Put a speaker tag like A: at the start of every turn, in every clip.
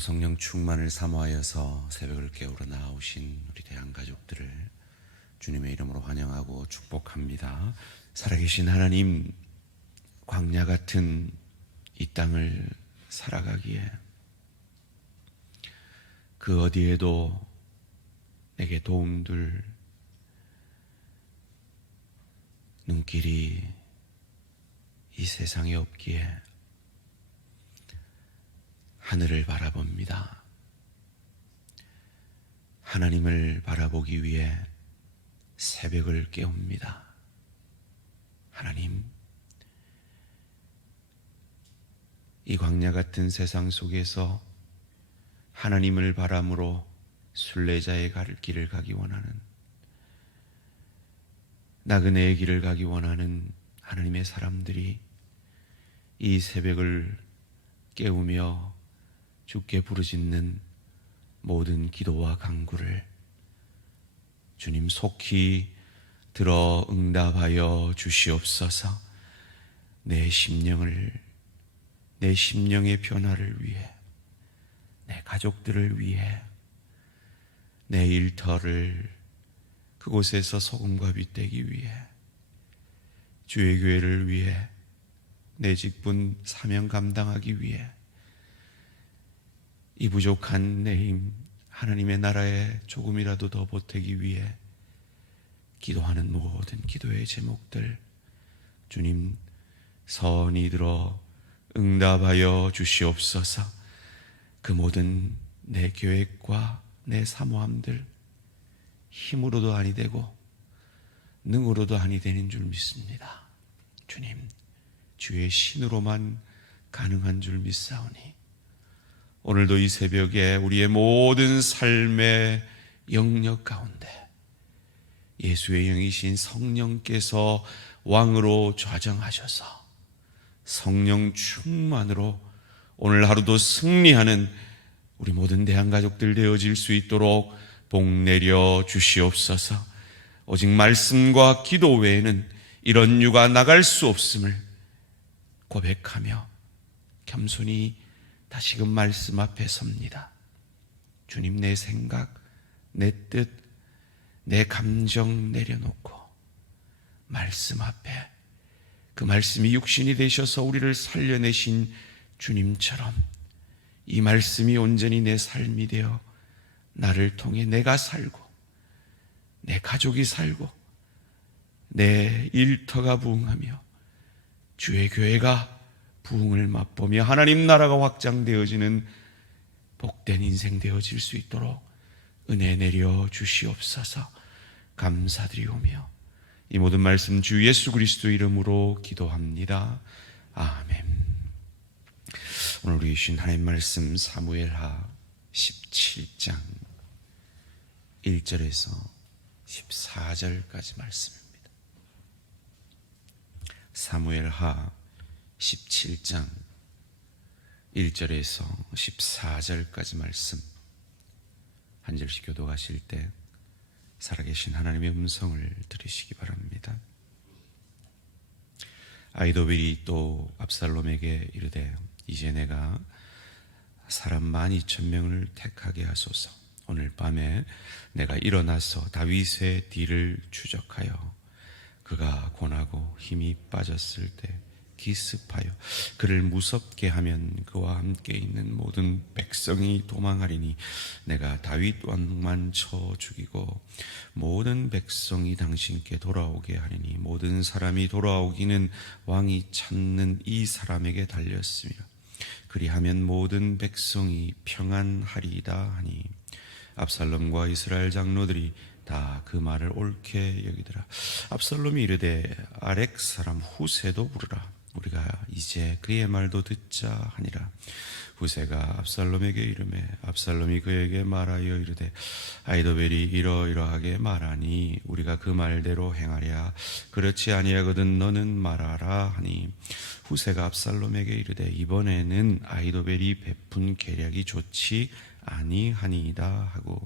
A: 성령 충만을 사모하여서 새벽을 깨우러 나오신 우리 대한 가족들을 주님의 이름으로 환영하고 축복합니다. 살아계신 하나님, 광야 같은 이 땅을 살아가기에 그 어디에도 내게 도움들 눈길이 이 세상에 없기에 하늘을 바라봅니다. 하나님을 바라보기 위해 새벽을 깨웁니다. 하나님, 이 광야 같은 세상 속에서 하나님을 바람으로 순례자의 갈 길을 가기 원하는 나그네의 길을 가기 원하는 하나님의 사람들이 이 새벽을 깨우며 주께 부르짖는 모든 기도와 간구를 주님 속히 들어 응답하여 주시옵소서. 내 심령을 내 심령의 변화를 위해 내 가족들을 위해 내 일터를 그곳에서 소금과 빛 되기 위해 주의 교회를 위해 내 직분 사명 감당하기 위해 이 부족한 내 힘 하나님의 나라에 조금이라도 더 보태기 위해 기도하는 모든 기도의 제목들 주님 선이 들어 응답하여 주시옵소서 그 모든 내 계획과 내 사모함들 힘으로도 아니 되고 능으로도 아니 되는 줄 믿습니다. 주님, 주의 신으로만 가능한 줄 믿사오니 오늘도 이 새벽에 우리의 모든 삶의 영역 가운데 예수의 영이신 성령께서 왕으로 좌정하셔서 성령 충만으로 오늘 하루도 승리하는 우리 모든 대한가족들 되어질 수 있도록 복 내려 주시옵소서. 오직 말씀과 기도 외에는 이런 유가 나갈 수 없음을 고백하며 겸손히 다시금 말씀 앞에 섭니다. 주님 내 생각, 내 뜻, 내 감정 내려놓고 말씀 앞에 그 말씀이 육신이 되셔서 우리를 살려내신 주님처럼 이 말씀이 온전히 내 삶이 되어 나를 통해 내가 살고 내 가족이 살고 내 일터가 부흥하며 주의 교회가 부흥을 맛보며 하나님 나라가 확장되어지는 복된 인생 되어질 수 있도록 은혜 내려 주시옵소서 감사드리오며 이 모든 말씀 주 예수 그리스도 이름으로 기도합니다. 아멘. 오늘 우리 주신 하나님 말씀 사무엘하 17장 1절에서 14절까지 말씀입니다. 사무엘하 17장 1절에서 14절까지 말씀 한 절씩 교도하실 때 살아계신 하나님의 음성을 들으시기 바랍니다. 아이도벨이 또 압살롬에게 이르되 이제 내가 사람 만 이천 명을 택하게 하소서. 오늘 밤에 내가 일어나서 다윗의 뒤를 추적하여 그가 고나고 힘이 빠졌을 때 기습하여 그를 무섭게 하면 그와 함께 있는 모든 백성이 도망하리니 내가 다윗 왕만 쳐 죽이고 모든 백성이 당신께 돌아오게 하리니 모든 사람이 돌아오기는 왕이 찾는 이 사람에게 달렸으며 그리하면 모든 백성이 평안하리이다 하니 압살롬과 이스라엘 장로들이 다 그 말을 옳게 여기더라. 압살롬이 이르되 아렉 사람 후세도 부르라. 우리가 이제 그의 말도 듣자 하니라. 후세가 압살롬에게 이름해 압살롬이 그에게 말하여 이르되 아이도벨이 이러이러하게 말하니 우리가 그 말대로 행하랴 그렇지 아니하거든 너는 말하라 하니 후세가 압살롬에게 이르되 이번에는 아이도벨이 베푼 계략이 좋지 아니하니이다 하고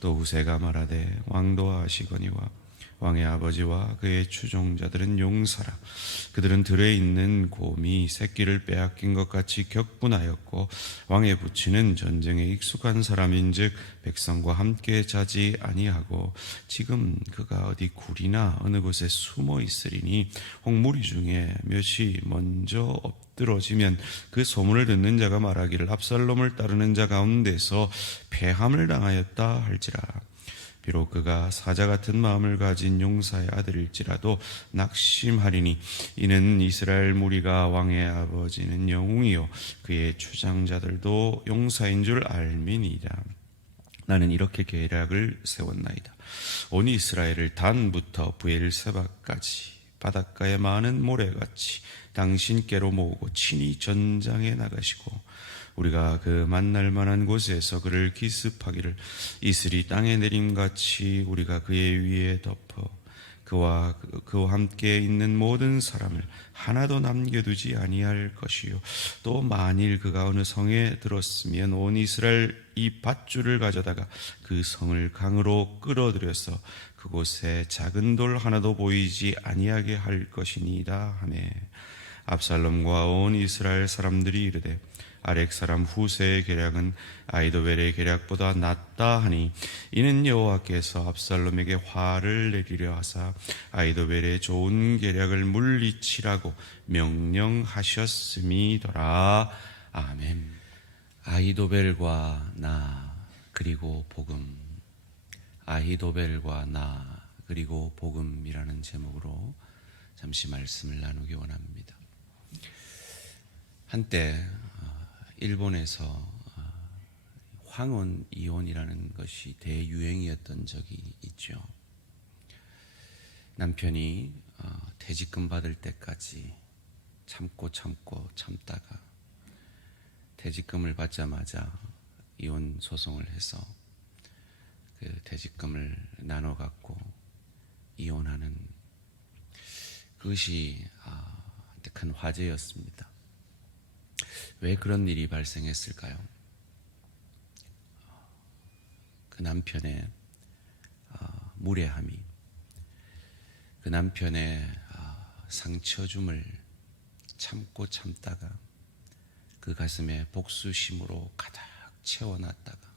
A: 또 후세가 말하되 왕도 아시거니와 왕의 아버지와 그의 추종자들은 용사라. 그들은 들에 있는 곰이 새끼를 빼앗긴 것 같이 격분하였고 왕의 부친은 전쟁에 익숙한 사람인즉 백성과 함께 자지 아니하고 지금 그가 어디 굴이나 어느 곳에 숨어 있으리니 홍무리 중에 몇이 먼저 엎드러지면 그 소문을 듣는 자가 말하기를 압살롬을 따르는 자 가운데서 패함을 당하였다 할지라 비록 그가 사자 같은 마음을 가진 용사의 아들일지라도 낙심하리니 이는 이스라엘 무리가 왕의 아버지는 영웅이요 그의 추장자들도 용사인 줄 알미니라. 나는 이렇게 계략을 세웠나이다. 온 이스라엘을 단부터 부엘세바까지 바닷가에 많은 모래같이 당신께로 모으고 친히 전장에 나가시고 우리가 그 만날 만한 곳에서 그를 기습하기를 이슬이 땅에 내림같이 우리가 그의 위에 덮어 그와 그- 그와 함께 있는 모든 사람을 하나도 남겨두지 아니할 것이요. 또 만일 그가 어느 성에 들었으면 온 이스라엘 이 밧줄을 가져다가 그 성을 강으로 끌어들여서 그곳에 작은 돌 하나도 보이지 아니하게 할 것이니이다 하매 압살롬과 온 이스라엘 사람들이 이르되 아렉 사람 후세의 계략은 아이도벨의 계략보다 낫다 하니 이는 여호와께서 압살롬에게 화를 내리려 하사 아이도벨의 좋은 계략을 물리치라고 명령하셨음이더라. 아멘. 아이도벨과 나 그리고 복음. 아이도벨과 나 그리고 복음이라는 제목으로 잠시 말씀을 나누기 원합니다. 한때 어, 일본에서 어, 황혼 이혼이라는 것이 대유행이었던 적이 있죠. 남편이 어, 퇴직금 받을 때까지 참고 참고 참다가 퇴직금을 받자마자 이혼 소송을 해서 그 퇴직금을 나눠 갖고 이혼하는 그것이 아, 큰 화제였습니다. 왜 그런 일이 발생했을까요? 그 남편의 아, 무례함이 그 남편의 아, 상처줌을 참고 참다가 그 가슴에 복수심으로 가득 채워놨다가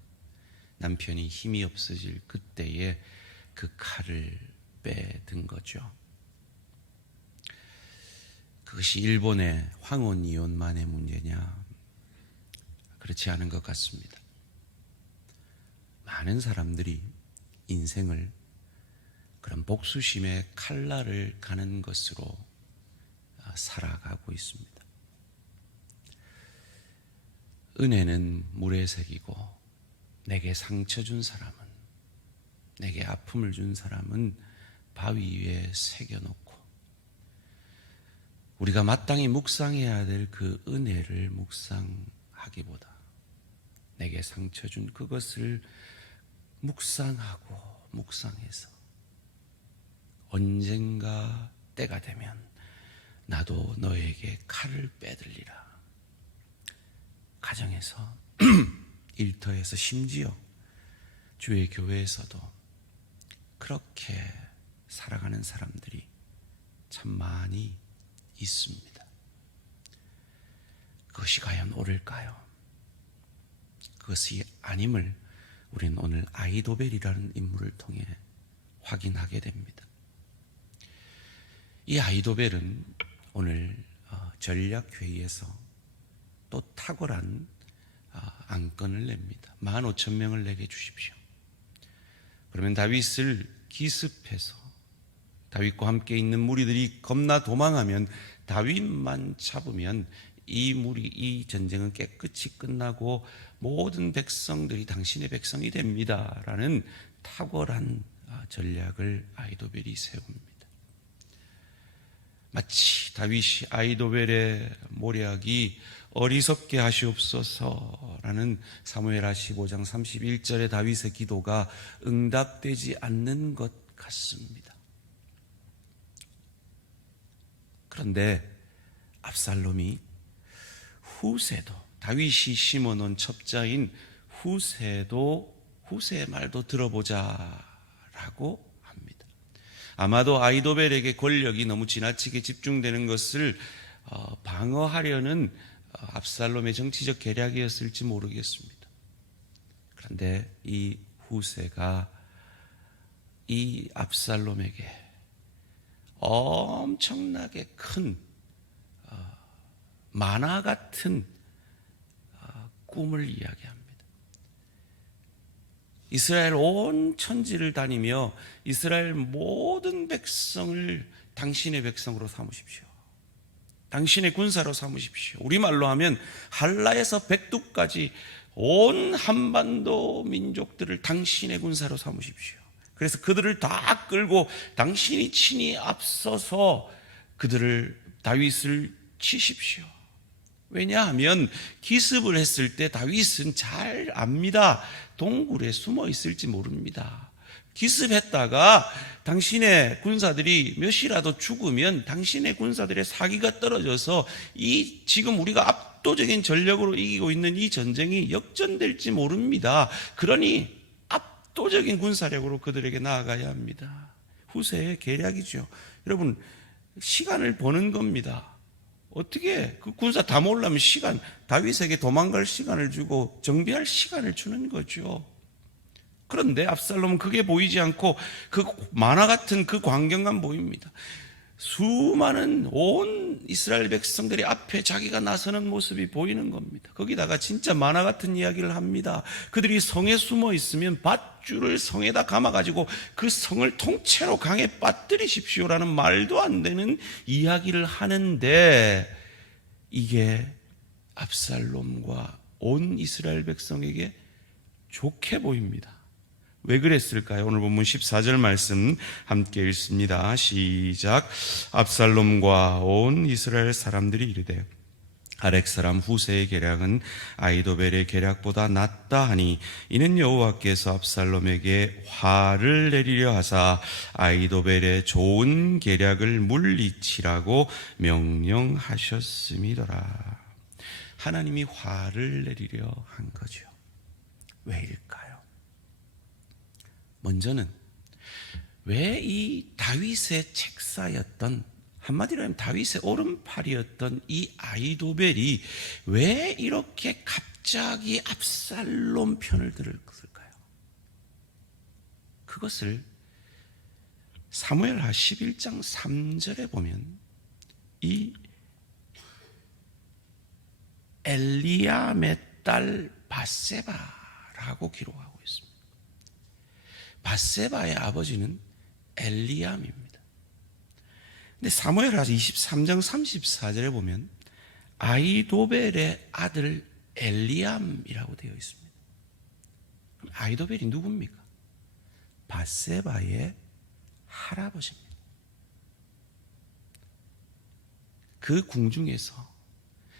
A: 남편이 힘이 없어질 그때에 그 칼을 빼든 거죠. 그것이 일본의 황혼 이혼만의 문제냐? 그렇지 않은 것 같습니다. 많은 사람들이 인생을 그런 복수심의 칼날을 가는 것으로 아, 살아가고 있습니다. 은혜는 물에 새기고 내게 상처 준 사람은 내게 아픔을 준 사람은 바위 위에 새겨놓고 우리가 마땅히 묵상해야 될 그 은혜를 묵상하기보다 내게 상처 준 그것을 묵상하고 묵상해서 언젠가 때가 되면 나도 너에게 칼을 빼들리라. 가정에서 일터에서 심지어 주의 교회에서도 그렇게 살아가는 사람들이 참 많이 있습니다. 그것이 과연 옳을까요? 그것이 아님을 우리는 오늘 아이도벨이라는 인물을 통해 확인하게 됩니다. 이 아이도벨은 오늘 어, 전략회의에서 또 탁월한 아, 안건을 냅니다. 만 오천 명을 내게 주십시오. 그러면 다윗을 기습해서 다윗과 함께 있는 무리들이 겁나 도망하면 다윗만 잡으면 이 무리 이 전쟁은 깨끗이 끝나고 모든 백성들이 당신의 백성이 됩니다라는 탁월한 아, 전략을 아이도벨이 세웁니다. 마치 다윗이 아이도벨의 모략이 어리석게 하시옵소서라는 사무엘 하 15장 31절의 다윗의 기도가 응답되지 않는 것 같습니다. 그런데 압살롬이 후세도 다윗이 심어놓은 첩자인 후세도 후세의 말도 들어보자라고 합니다. 아마도 아이도벨에게 권력이 너무 지나치게 집중되는 것을 어, 방어하려는 어, 압살롬의 정치적 계략이었을지 모르겠습니다. 그런데 이 후세가 이 압살롬에게 엄청나게 큰 어, 만화 같은 어, 꿈을 이야기합니다. 이스라엘 온 천지를 다니며 이스라엘 모든 백성을 당신의 백성으로 삼으십시오. 당신의 군사로 삼으십시오. 우리말로 하면 한라에서 백두까지 온 한반도 민족들을 당신의 군사로 삼으십시오. 그래서 그들을 다 끌고 당신이 친히 앞서서 그들을 다윗을 치십시오. 왜냐하면 기습을 했을 때 다윗은 잘 압니다. 동굴에 숨어 있을지 모릅니다. 기습했다가 당신의 군사들이 몇이라도 죽으면 당신의 군사들의 사기가 떨어져서 이 지금 우리가 압도적인 전력으로 이기고 있는 이 전쟁이 역전될지 모릅니다. 그러니 압도적인 군사력으로 그들에게 나아가야 합니다. 후세의 계략이죠. 여러분 시간을 버는 겁니다. 어떻게 그 군사 다 모으려면 시간 다윗에게 도망갈 시간을 주고 정비할 시간을 주는 거죠. 그런데 압살롬은 그게 보이지 않고 그 만화 같은 그 광경만 보입니다. 수많은 온 이스라엘 백성들이 앞에 자기가 나서는 모습이 보이는 겁니다. 거기다가 진짜 만화 같은 이야기를 합니다. 그들이 성에 숨어 있으면 밧줄을 성에다 감아가지고 그 성을 통째로 강에 빠뜨리십시오라는 말도 안 되는 이야기를 하는데 이게 압살롬과 온 이스라엘 백성에게 좋게 보입니다. 왜 그랬을까요? 오늘 본문 14절 말씀 함께 읽습니다. 시작. 압살롬과 온 이스라엘 사람들이 이르되 아렉 사람 후세의 계략은 아이도벨의 계략보다 낫다 하니 이는 여호와께서 압살롬에게 화를 내리려 하사 아이도벨의 좋은 계략을 물리치라고 명령하셨음이더라. 하나님이 화를 내리려 한 거죠. 왜일까요? 먼저는 왜 이 다윗의 책사였던 한마디로 하면 다윗의 오른팔이었던 이 아이도벨이 왜 이렇게 갑자기 압살롬 편을 들었을까요? 그것을 사무엘하 11장 3절에 보면 이 엘리암의 딸 바세바라고 기록하고. 바세바의 아버지는 엘리암입니다. 근데 사무엘하서 23장 34절에 보면 아이도벨의 아들 엘리암이라고 되어 있습니다. 아이도벨이 누굽니까? 바세바의 할아버지입니다. 그 궁중에서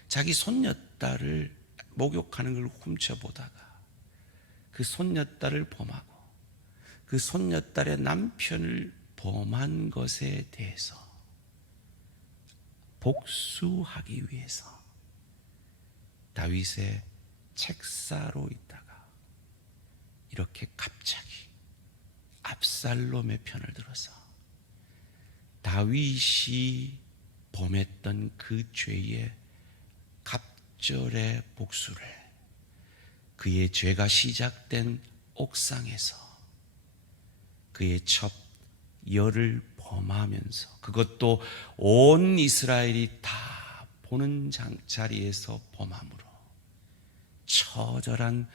A: 자기 손녀딸을 목욕하는 걸 훔쳐보다가 그 손녀딸을 범하고 그 손녀딸의 남편을 범한 것에 대해서 복수하기 위해서 다윗의 책사로 있다가 이렇게 갑자기 압살롬의 편을 들어서 다윗이 범했던 그 죄의 갑절의 복수를 그의 죄가 시작된 옥상에서 그의 첫 열을 범하면서 그것도 온 이스라엘이 다 보는 자리에서 범함으로 처절한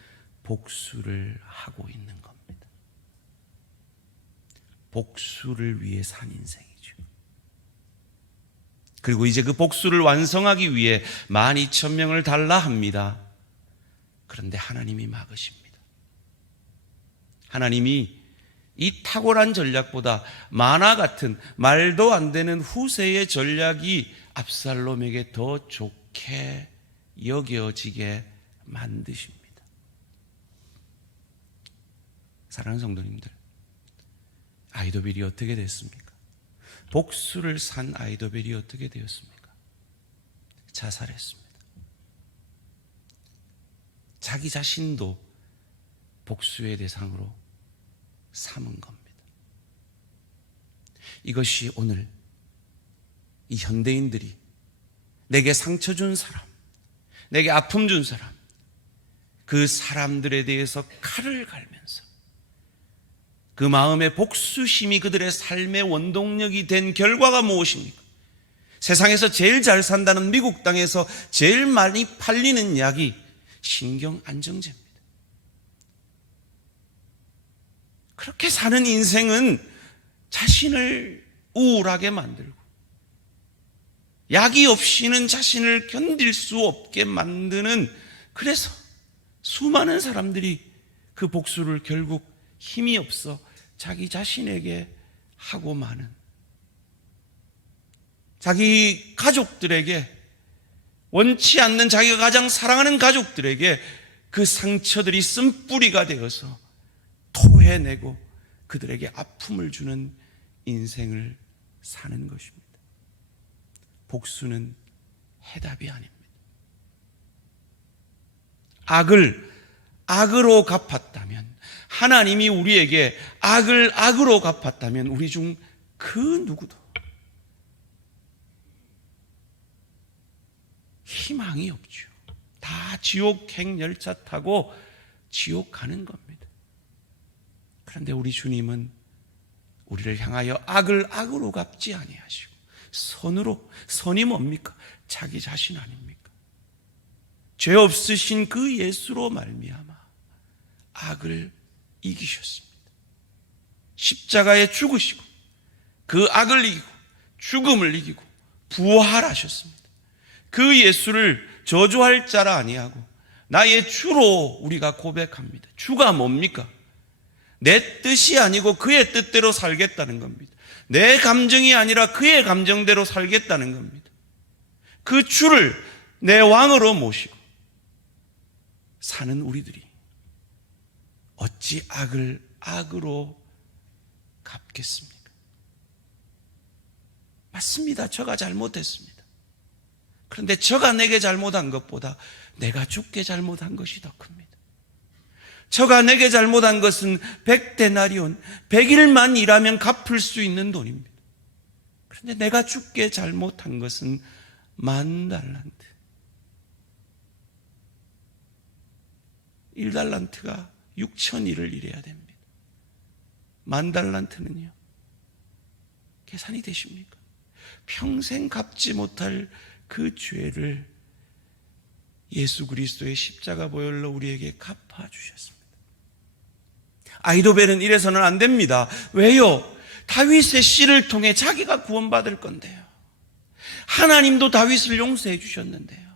A: 복수를 하고 있는 겁니다. 복수를 위해 산 인생이죠. 그리고 이제 그 복수를 완성하기 위해 만 이천 명을 달라 합니다. 그런데 하나님이 막으십니다. 하나님이 이 탁월한 전략보다 만화 같은 말도 안 되는 후세의 전략이 압살롬에게 더 좋게 여겨지게 만드십니다. 사랑하는 성도님들, 아이도벨이 어떻게 됐습니까? 복수를 산 아이도벨이 어떻게 되었습니까? 자살했습니다. 자기 자신도 복수의 대상으로 삼은 겁니다. 이것이 오늘 이 현대인들이 내게 상처 준 사람, 내게 아픔 준 사람, 그 사람들에 대해서 칼을 갈면서 그 마음의 복수심이 그들의 삶의 원동력이 된 결과가 무엇입니까? 세상에서 제일 잘 산다는 미국 땅에서 제일 많이 팔리는 약이 신경 안정제입니다. 그렇게 사는 인생은 자신을 우울하게 만들고 약이 없이는 자신을 견딜 수 없게 만드는 그래서 수많은 사람들이 그 복수를 결국 힘이 없어 자기 자신에게 하고 마는 자기 가족들에게 원치 않는 자기가 가장 사랑하는 가족들에게 그 상처들이 쓴뿌리가 되어서 토해내고 그들에게 아픔을 주는 인생을 사는 것입니다. 복수는 해답이 아닙니다. 악을 악으로 갚았다면 하나님이 우리에게 악을 악으로 갚았다면 우리 중 그 누구도 희망이 없죠. 다 지옥 행 열차 타고 지옥 가는 겁니다. 그런데 우리 주님은 우리를 향하여 악을 악으로 갚지 아니하시고 선으로 선이 뭡니까? 자기 자신 아닙니까? 죄 없으신 그 예수로 말미암아 악을 이기셨습니다. 십자가에 죽으시고 그 악을 이기고 죽음을 이기고 부활하셨습니다. 그 예수를 저주할 자라 아니하고 나의 주로 우리가 고백합니다. 주가 뭡니까? 내 뜻이 아니고 그의 뜻대로 살겠다는 겁니다. 내 감정이 아니라 그의 감정대로 살겠다는 겁니다. 그 주를 내 왕으로 모시고 사는 우리들이 어찌 악을 악으로 갚겠습니까? 맞습니다. 저가 잘못했습니다. 그런데 저가 내게 잘못한 것보다 내가 죽게 잘못한 것이 더 큽니다. 저가 내게 잘못한 것은 백데나리온, 백일만 일하면 갚을 수 있는 돈입니다. 그런데 내가 죽게 잘못한 것은 만 달란트. 1달란트가 6천 일을 일해야 됩니다. 만 달란트는요. 계산이 되십니까? 평생 갚지 못할 그 죄를 예수 그리스도의 십자가 보혈로 우리에게 갚아 주셨습니다. 아이도벨은 이래서는 안 됩니다. 왜요? 다윗의 씨를 통해 자기가 구원받을 건데요. 하나님도 다윗을 용서해 주셨는데요.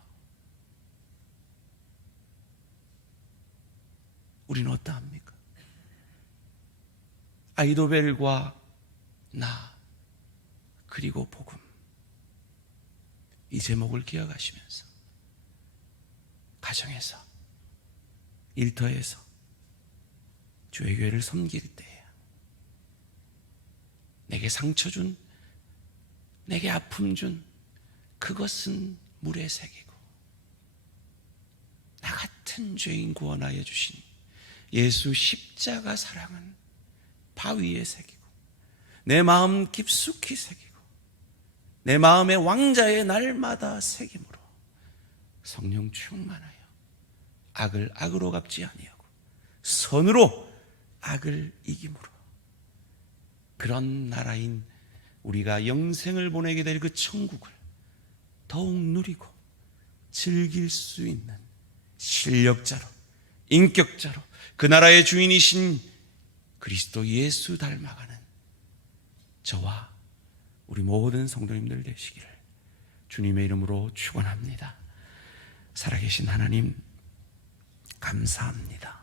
A: 우리는 어떠합니까? 아이도벨과 나 그리고 복음 이 제목을 기억하시면서 가정에서 일터에서 교회를 섬길 때 내게 상처 준 내게 아픔 준 그것은 물에 새기고 나 같은 죄인 구원하여 주신 예수 십자가 사랑은 바위에 새기고 내 마음 깊숙이 새기고 내 마음의 왕자의 날마다 새김으로 성령 충만하여 악을 악으로 갚지 아니하고 선으로 악을 이김으로 그런 나라인 우리가 영생을 보내게 될 그 천국을 더욱 누리고 즐길 수 있는 실력자로 인격자로 그 나라의 주인이신 그리스도 예수 닮아가는 저와 우리 모든 성도님들 되시기를 주님의 이름으로 축원합니다. 살아계신 하나님 감사합니다.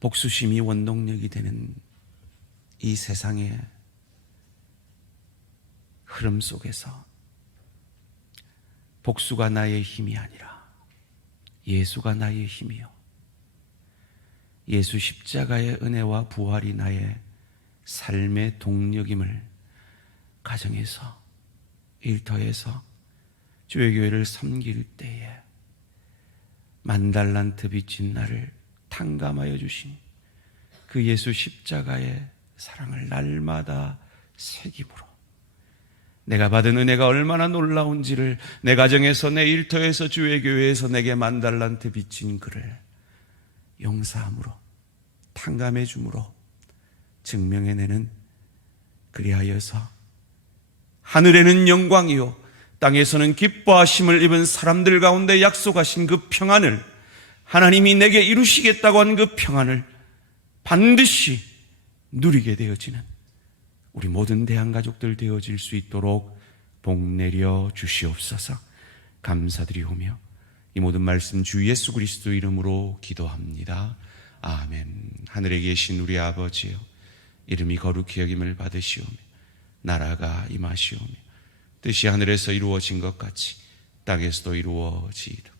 A: 복수심이 원동력이 되는 이 세상의 흐름 속에서 복수가 나의 힘이 아니라 예수가 나의 힘이요. 예수 십자가의 은혜와 부활이 나의 삶의 동력임을 가정에서 일터에서 주의 교회를 섬길 때에 만달란트 빚진 나를 탕감하여 주신 그 예수 십자가의 사랑을 날마다 새김으로 내가 받은 은혜가 얼마나 놀라운지를 내 가정에서 내 일터에서 주의 교회에서 내게 만 달란트 비친 그를 용서함으로 탕감해 줌으로 증명해내는 그리하여서 하늘에는 영광이요 땅에서는 기뻐하심을 입은 사람들 가운데 약속하신 그 평안을 하나님이 내게 이루시겠다고 한 그 평안을 반드시 누리게 되어지는 우리 모든 대한 가족들 되어질 수 있도록 복 내려 주시옵소서 감사드리오며 이 모든 말씀 주 예수 그리스도 이름으로 기도합니다. 아멘. 하늘에 계신 우리 아버지요 이름이 거룩히 여김을 받으시오며 나라가 임하시오며 뜻이 하늘에서 이루어진 것 같이 땅에서도 이루어지이다.